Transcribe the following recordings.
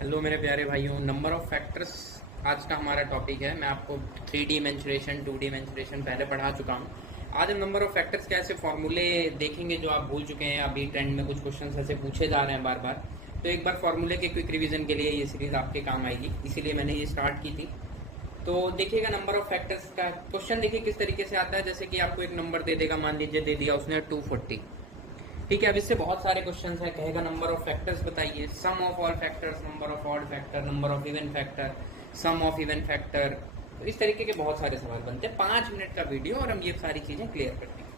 Hello मेरे प्यारे भाइयों, नंबर ऑफ फैक्टर्स आज का हमारा टॉपिक है। मैं आपको 3D मेंसुरेशन 2D मेंसुरेशन पहले पढ़ा चुका हूँ। आज हम नंबर ऑफ फैक्टर्स के ऐसे फॉर्मूले देखेंगे जो आप भूल चुके हैं। अभी ट्रेंड में कुछ क्वेश्चंस ऐसे पूछे जा रहे हैं बार बार, तो एक बार फॉर्मूले के क्विक रिवीजन के लिए ये सीरीज आपके काम आएगी, इसीलिए मैंने ये स्टार्ट की थी। तो देखिएगा नंबर ऑफ फैक्टर्स का क्वेश्चन देखिए किस तरीके से आता है। जैसे कि आपको एक नंबर दे देगा, मान लीजिए दे दिया उसने 240। ठीक है, अब इससे बहुत सारे क्वेश्चन है। कहेगा नंबर ऑफ फैक्टर्स बताइए, sum of all factors, number of odd factor, number of even factor, sum of even factor. तो इस तरीके के बहुत सारे सवाल बनते हैं। 5 मिनट का वीडियो और हम ये सारी चीजें क्लियर करते हैं।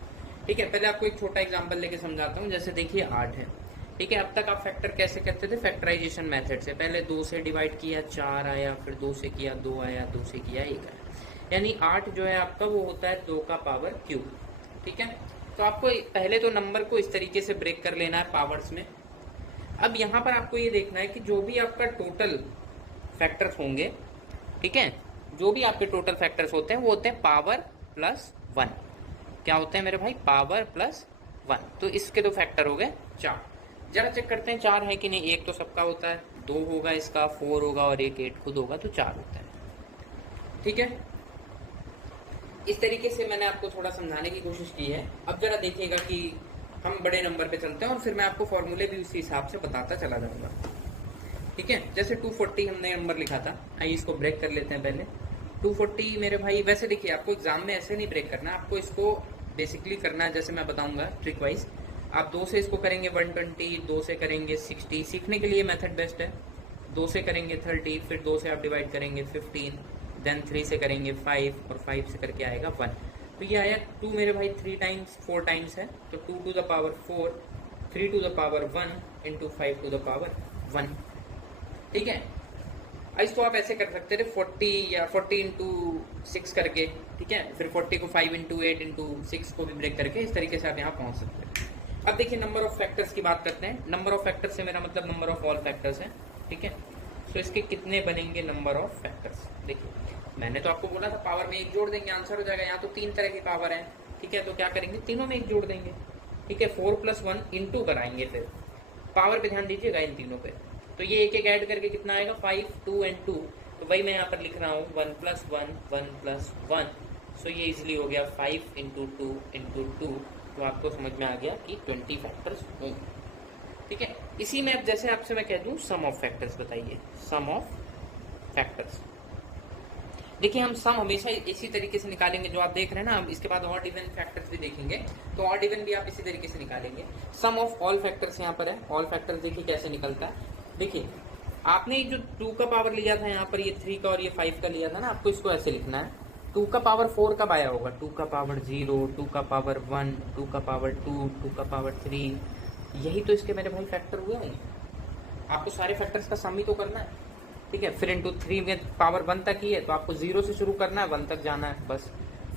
ठीक है, पहले आपको एक छोटा एग्जाम्पल लेके समझाता हूँ। जैसे देखिए 8 है। ठीक है, अब तक आप फैक्टर कैसे करते थे? फैक्टराइजेशन मेथड से। पहले 2 से डिवाइड किया 4 आया, फिर 2 से किया 2 आया, 2 से किया 1 आया। यानी 8 जो है आपका वो होता है 2 का पावर क्यूब। ठीक है, तो आपको पहले तो नंबर को इस तरीके से ब्रेक कर लेना है पावर्स में। अब यहाँ पर आपको ये देखना है कि जो भी आपका टोटल फैक्टर्स होंगे, ठीक है, जो भी आपके टोटल फैक्टर्स होते हैं वो होते हैं पावर प्लस 1। क्या होते हैं मेरे भाई? Power plus 1। तो इसके तो फैक्टर हो गए 4। जरा चेक करते हैं 4 है कि नहीं। एक तो सबका होता है, 2 होगा इसका, 4 होगा और एक 8 खुद होगा, तो 4 होता है। ठीक है, इस तरीके से मैंने आपको थोड़ा समझाने की कोशिश की है। अब जरा देखिएगा कि हम बड़े नंबर पे चलते हैं और फिर मैं आपको फॉर्मूले भी उसी हिसाब से बताता चला जाऊंगा। ठीक है, जैसे 240 हमने नंबर लिखा था। आइए इसको ब्रेक कर लेते हैं पहले। 240 मेरे भाई, वैसे देखिए आपको एग्जाम में ऐसे नहीं ब्रेक करना, आपको इसको बेसिकली करना है जैसे मैं बताऊंगा ट्रिक वाइज। आप 2 से इसको करेंगे 120, 2 से करेंगे 60। सीखने के लिए मेथड बेस्ट है। 2 से करेंगे 30, फिर 2 से आप डिवाइड करेंगे 15, देन 3 से करेंगे 5 और 5 से करके आएगा 1। तो ये आया 2 मेरे भाई 3 टाइम्स 4 टाइम्स है, तो 2 to the power 4, 3 to the power 1 into 5 to the power 1। ठीक है, इसको आप ऐसे कर सकते थे 40 या 40 इंटू 6 करके। ठीक है, फिर 40 को 5 इंटू 8 इंटू 6 को भी ब्रेक करके इस तरीके से आप यहाँ पहुंच सकते हैं। अब देखिए नंबर ऑफ फैक्टर्स की बात करते हैं। नंबर ऑफ फैक्टर्स से मेरा मतलब नंबर ऑफ ऑल फैक्टर्स है। ठीक है, तो इसके कितने बनेंगे नंबर ऑफ फैक्टर्स? देखिए मैंने तो आपको बोला था पावर में 1 जोड़ देंगे आंसर हो जाएगा। यहाँ तो 3 तरह की पावर है। ठीक है, तो क्या करेंगे, तीनों में 1 जोड़ देंगे। ठीक है, 4 प्लस 1 इंटू कराएंगे, फिर पावर पे ध्यान दीजिएगा इन तीनों पे। तो ये एक एक ऐड करके कितना आएगा? 5, 2 एंड 2। तो वही मैं यहाँ पर लिख रहा हूँ 1 प्लस 1, 1 प्लस 1। सो ये इजिली हो गया 5 इंटू 2 इंटू 2। तो आपको समझ में आ गया कि 20 फैक्टर्स होंगे। ठीक है, इसी में अब जैसे आपसे मैं कह दूं सम ऑफ फैक्टर्स बताइए, सम ऑफ फैक्टर्स। देखिए हम सम हमेशा इसी तरीके से निकालेंगे जो आप देख रहे हैं ना। हम इसके बाद ऑड इवन फैक्टर्स भी देखेंगे, तो ऑड इवन भी आप इसी तरीके से निकालेंगे। सम ऑफ ऑल फैक्टर्स यहाँ पर है। ऑल फैक्टर्स देखिए कैसे निकलता है। देखिए आपने जो 2 का पावर लिया था यहाँ पर, ये 3 का और ये 5 का लिया था ना, आपको इसको ऐसे लिखना है। 2 का पावर 4 कब आया होगा? 2 का पावर 0, 2 का पावर 1, 2 का पावर 2, 2 का पावर 3। यही तो इसके मेरे भाई फैक्टर हुए हैं। आपको सारे फैक्टर्स का सम ही तो करना है। ठीक है, फिर इंटू 3 में पावर 1 तक ही है, तो आपको 0 से शुरू करना है, 1 तक जाना है बस।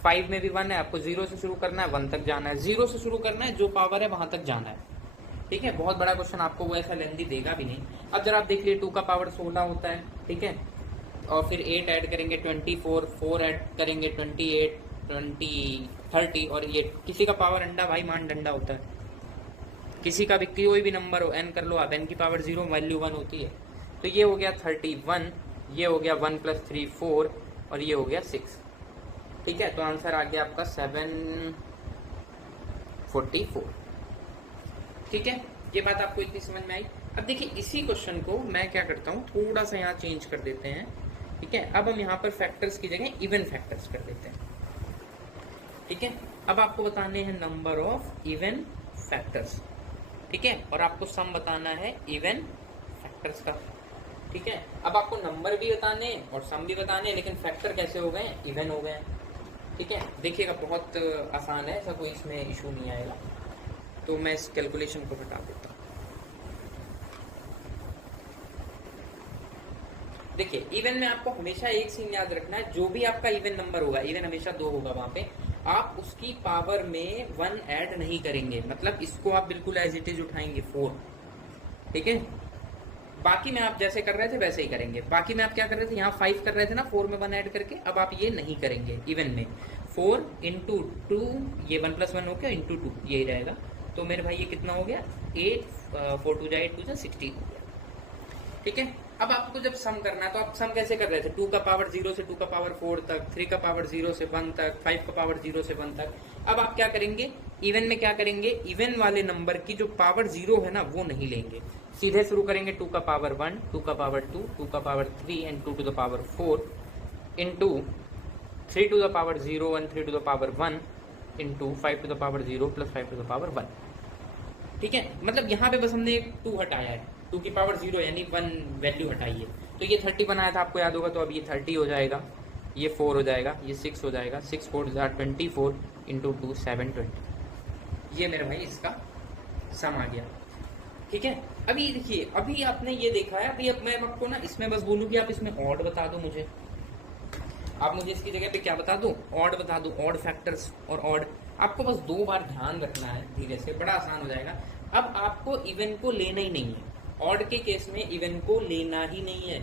5 में भी 1 है, आपको 0 से शुरू करना है, 1 तक जाना है। 0 से शुरू करना है, जो पावर है वहां तक जाना है। ठीक है, बहुत बड़ा क्वेश्चन, आपको वो ऐसा लेंथी देगा भी नहीं। अब जरा आप देख लिए 2 का पावर 16 होता है। ठीक है, और फिर 8 ऐड करेंगे 24, 4 ऐड करेंगे 28, 20, 30, और ये किसी का पावर अंडा भाई मान डंडा होता है। किसी का भी कोई भी नंबर हो, n कर लो आप, n की पावर 0 वैल्यू 1 होती है। तो ये हो गया 31, ये हो गया 1 प्लस 3 4, और ये हो गया 6। ठीक है, तो आंसर आ गया आपका 744। ठीक है, ये बात आपको इतनी समझ में आई। अब देखिए इसी क्वेश्चन को मैं क्या करता हूँ, थोड़ा सा यहाँ चेंज कर देते हैं। ठीक है, अब हम यहाँ पर फैक्टर्स की जगह इवन फैक्टर्स कर देते हैं। ठीक है, अब आपको बताने हैं नंबर ऑफ इवन फैक्टर्स। ठीक है, और आपको सम बताना है इवन फैक्टर्स का। ठीक है, अब आपको नंबर भी बताने और सम भी बताने, लेकिन फैक्टर कैसे हो गए? इवन हो गए। ठीक है, देखिएगा बहुत आसान है, ऐसा कोई इसमें इशू नहीं आएगा। तो मैं इस कैलकुलेशन को हटा देता हूँ। देखिए इवन में आपको हमेशा एक सीन याद रखना है, जो भी आपका इवन नंबर होगा, इवन हमेशा 2 होगा वहां पे, आप उसकी पावर में 1 ऐड नहीं करेंगे। मतलब इसको आप बिल्कुल एज इट इज उठाएंगे 4। ठीक है, बाकी में आप जैसे कर रहे थे वैसे ही करेंगे। बाकी में आप क्या कर रहे थे, यहाँ 5 कर रहे थे ना 4 में 1 ऐड करके, अब आप ये नहीं करेंगे इवन में। 4 इंटू 2, ये 1 प्लस 1 हो गया, इंटू 2 यही रहेगा। तो मेरे भाई ये कितना हो गया? 8, 4 टू जा 8 टू जा 16 हो गया। ठीक है। अब आपको जब सम करना है तो आप सम कैसे कर रहे थे, 2 का पावर 0 से 2 का पावर 4 तक, 3 का पावर 0 से 1 तक, 5 का पावर 0 से 1 तक। अब आप क्या करेंगे, इवन में क्या करेंगे, इवन वाले नंबर की जो पावर 0 है ना वो नहीं लेंगे, सीधे शुरू करेंगे 2 का पावर 1, 2 का पावर 2, 2 का power 3 and 2 to the power 4 into 3 to the power 0 and 3 to the power 1 into 5 to the power 0 plus 5 to the power 1। ठीक है, मतलब यहाँ पे बस हमने एक 2 हटाया है, 2 की पावर 0 यानी 1 वैल्यू हटाई है। तो ये 30 बनाया था आपको याद होगा, तो अब ये 30 हो जाएगा, ये 4 हो जाएगा, ये 6 हो जाएगा, 6 4 24 इंटू 2 720। ये मेरे भाई इसका सम आ गया। ठीक है, अभी देखिए, अभी आपने ये देखा है, अभी अब मैं आपको ना इसमें बस बोलूँ कि आप इसमें ऑड बता दो मुझे, आप मुझे इसकी जगह पे क्या बता दो, ऑड बता दो, ऑड फैक्टर्स और ऑड। आपको बस 2 बार ध्यान रखना है, धीरे से, बड़ा आसान हो जाएगा। अब आपको इवन को लेना ही नहीं है, ऑड के केस में इवन को लेना ही नहीं है।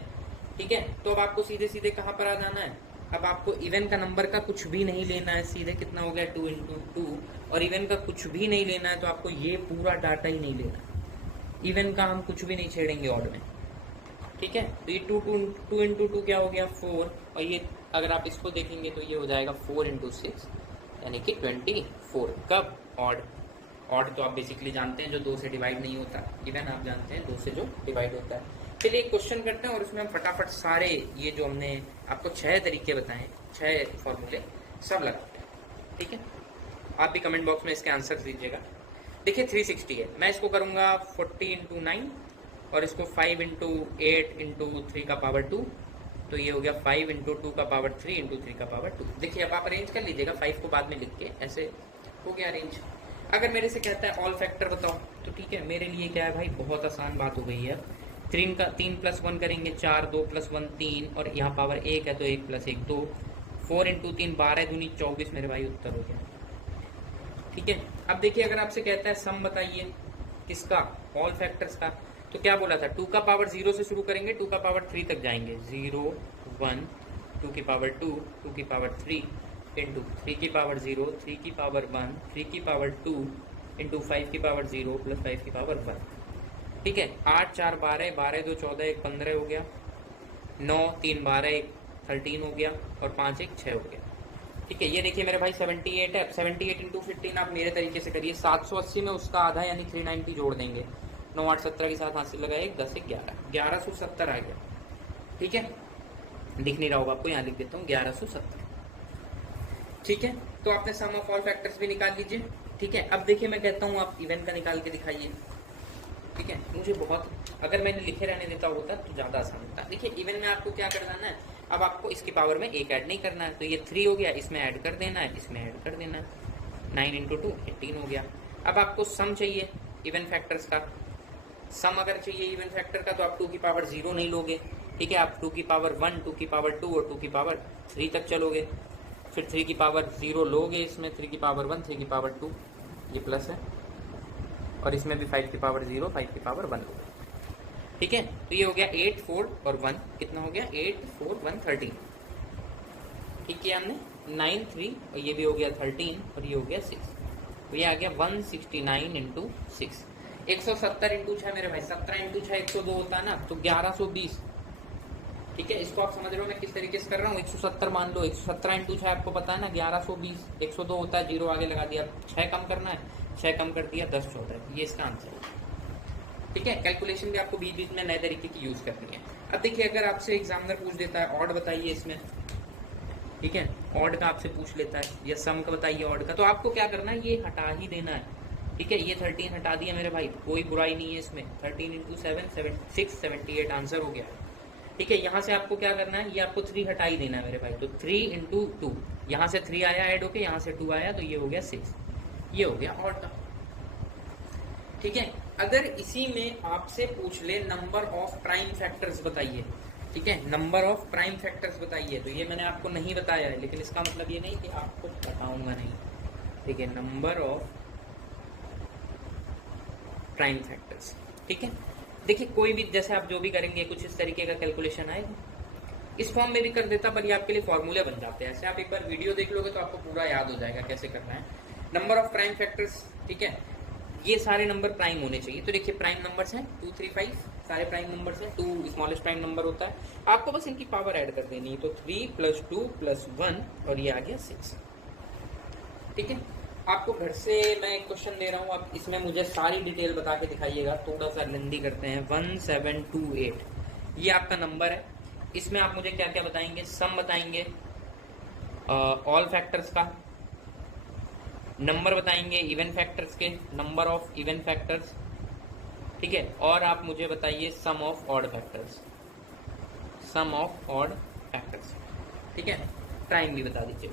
ठीक है, तो अब आपको सीधे सीधे कहाँ पर आ जाना है, अब आपको इवन का नंबर का कुछ भी नहीं लेना है, सीधे कितना हो गया 2 इंटू 2, और इवन का कुछ भी नहीं लेना है, तो आपको ये पूरा डाटा ही नहीं लेना, इवन का हम कुछ भी नहीं छेड़ेंगे ऑड में। ठीक है, तो ये 2 इंटू 2 क्या हो गया 4, और ये अगर आप इसको देखेंगे तो ये हो जाएगा 4 इंटू 6 यानी कि 24। कब, ऑड। ऑड तो आप बेसिकली जानते हैं जो 2 से डिवाइड नहीं होता, इवन आप जानते हैं 2 से जो डिवाइड होता है। चलिए एक क्वेश्चन करते हैं और उसमें हम फटाफट सारे ये जो हमने आपको 6 तरीके बताए, 6 फॉर्मूले सब लगाते हैं। ठीक है, आप भी कमेंट बॉक्स में इसके आंसर दीजिएगा। देखिए 360 है, मैं इसको करूंगा 40 इंटू 9 और इसको 5 इंटू 8 इंटू 3 का पावर 2, तो ये हो गया 5 इंटू 2 का पावर 3 इंटू 3 का पावर 2। देखिए अब आप अरेंज कर लीजिएगा, 5 को बाद में लिख के, ऐसे हो गया अरेंज। अगर मेरे से कहता है ऑल फैक्टर बताओ, तो ठीक है, मेरे लिए क्या है भाई, बहुत आसान बात हो गई है। 3 प्लस 1 करेंगे 4, 2 प्लस 1 3, और यहाँ पावर 1 है तो 1 प्लस 1 2, 4 इंटू 3 12 दूनी 24 मेरे भाई उत्तर हो गया। ठीक है, अब देखिए अगर आपसे कहता है सम बताइए किसका, ऑल फैक्टर्स का, तो क्या बोला था, 2 का पावर 0 से शुरू करेंगे, 2 का पावर 3 तक जाएंगे, 0 1 2 की पावर 2 2 की पावर 3 इंटू 3 की पावर 0 3 की पावर 1 3 की पावर 2 इंटू 5 की पावर 0 प्लस 5 की पावर 1। ठीक है, 8 4 12 12 2 14 1 15 हो गया, 9 3 12 1 13 हो गया, और 5 1 6 हो गया। ठीक है, ये देखिए मेरे भाई 78 है, 78 इंटू 15 आप मेरे तरीके से करिए, 780 में उसका आधा यानी 390 जोड़ देंगे, 9 8 17 के साथ हाथ से लगाए 10 1 11 1170 आ गया। ठीक है, दिख नहीं रहा होगा आपको, यहाँ लिख देता हूँ 1170। ठीक है, तो आपने सम ऑफ ऑल फैक्टर्स भी निकाल लीजिए। ठीक है, अब देखिए मैं कहता हूँ आप इवन का निकाल के दिखाइए। ठीक है, मुझे बहुत, अगर मैंने लिखे रहने देता होता तो ज़्यादा आसान होता। देखिए इवन में आपको क्या कर देना है, अब आपको इसकी पावर में 1 ऐड नहीं करना है, तो ये 3 हो गया, इसमें ऐड कर देना है, इसमें ऐड कर देना है, 9 इंटू 2 18 हो गया। अब आपको सम चाहिए इवन फैक्टर्स का, सम अगर चाहिए इवन फैक्टर का तो आप 2 की पावर 0 नहीं लोगे। ठीक है, आप 2 की पावर 1 2 की पावर 2 और 2 की पावर 3 तक चलोगे, फिर 3 की पावर 0 लोगे, इसमें 3 की पावर 1 3 की पावर 2 ये प्लस है, और इसमें भी 5 की पावर 0 5 की पावर 1 लोगे। ठीक है, तो ये हो गया 8 4 और 1 कितना हो गया 8 4 1 13। ठीक किया हमने, 9 3 और ये भी हो गया 13 और ये हो गया 6, तो ये आ गया 169 इंटू 6। 170 इंटू 6 मेरे भाई, 17 इंटू 6 102 होता है ना, तो 1120। ठीक है, इसको आप समझ रहे हो मैं किस तरीके से कर रहा हूँ, 170 मान लो, 117 इंटू 6 आपको पता है ना 1120, 102 होता है, 0 आगे लगा दिया, 6 कम करना है, 6 कम कर दिया 10 14, ये इसका आंसर है। ठीक है, कैलकुलेशन भी आपको बीच बीच में नए तरीके की यूज करनी है। अब देखिए अगर आपसे एग्जामिनर पूछ देता है ऑड बताइए इसमें, ठीक है, ऑड का आपसे पूछ लेता है या सम का बताइए ऑड का, तो आपको क्या करना है, ये हटा ही देना है। ठीक है, ये 13 हटा दिया मेरे भाई, कोई बुराई नहीं है इसमें, 13 इंटू 7 6 78 आंसर हो गया। ठीक है, यहाँ से आपको क्या करना है, ये आपको 3 हटा ही देना है मेरे भाई, तो 3 इंटू 2, यहाँ से 3 आया ऐड होके, यहाँ से 2 आया, तो ये हो गया 6, ये हो गया ऑड का। ठीक है, अगर इसी में आपसे पूछ ले नंबर ऑफ प्राइम फैक्टर्स बताइए, ठीक है, नंबर ऑफ प्राइम फैक्टर्स बताइए, तो ये मैंने आपको नहीं बताया है, लेकिन इसका मतलब ये नहीं कि आपको बताऊंगा नहीं। ठीक है, नंबर ऑफ प्राइम फैक्टर्स। ठीक है, देखिए कोई भी, जैसे आप जो भी करेंगे कुछ इस तरीके का कैलकुलेशन आएगा, इस फॉर्म में भी कर देता, पर ये आपके लिए फॉर्मूले बन जाते हैं। ऐसे आप एक बार वीडियो देख लोगे तो आपको पूरा याद हो जाएगा कैसे करना है। नंबर ऑफ प्राइम फैक्टर्स, ठीक है, ये सारे नंबर प्राइम होने चाहिए। तो देखिए प्राइम नंबर्स हैं 2, 3, 5, सारे प्राइम नंबर्स हैं। 2 स्मॉलेस्ट प्राइम नंबर होता है, आपको बस इनकी पावर ऐड कर देनी है। तो 3 + 2 + 1 और ये आ गया 6। ठीक है, आपको घर से मैं एक क्वेश्चन दे रहा हूँ, आप इसमें मुझे सारी डिटेल बता के दिखाइएगा। थोड़ा सा लेंदी करते हैं। 1728 ये आपका नंबर है। इसमें आप मुझे क्या क्या बताएंगे? सम बताएंगे, ऑल फैक्टर्स का, नंबर बताएंगे इवन फैक्टर्स के, नंबर ऑफ इवन फैक्टर्स, ठीक है, और आप मुझे बताइए sum of odd factors, sum of odd factors. ठीक है, टाइम भी बता दीजिए।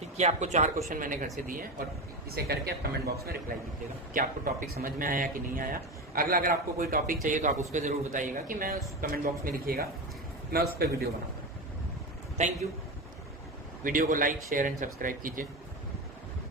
ठीक है, आपको 4 क्वेश्चन मैंने घर से दिए हैं और इसे करके आप कमेंट बॉक्स में रिप्लाई कीजिएगा कि आपको टॉपिक समझ में आया कि नहीं आया। अगला अगर आपको कोई टॉपिक चाहिए तो आप उस पर ज़रूर बताइएगा कि मैं उस कमेंट बॉक्स में लिखिएगा, मैं उस पर वीडियो बनाऊँगा। Thank you. वीडियो को लाइक, शेयर एंड सब्सक्राइब कीजिए।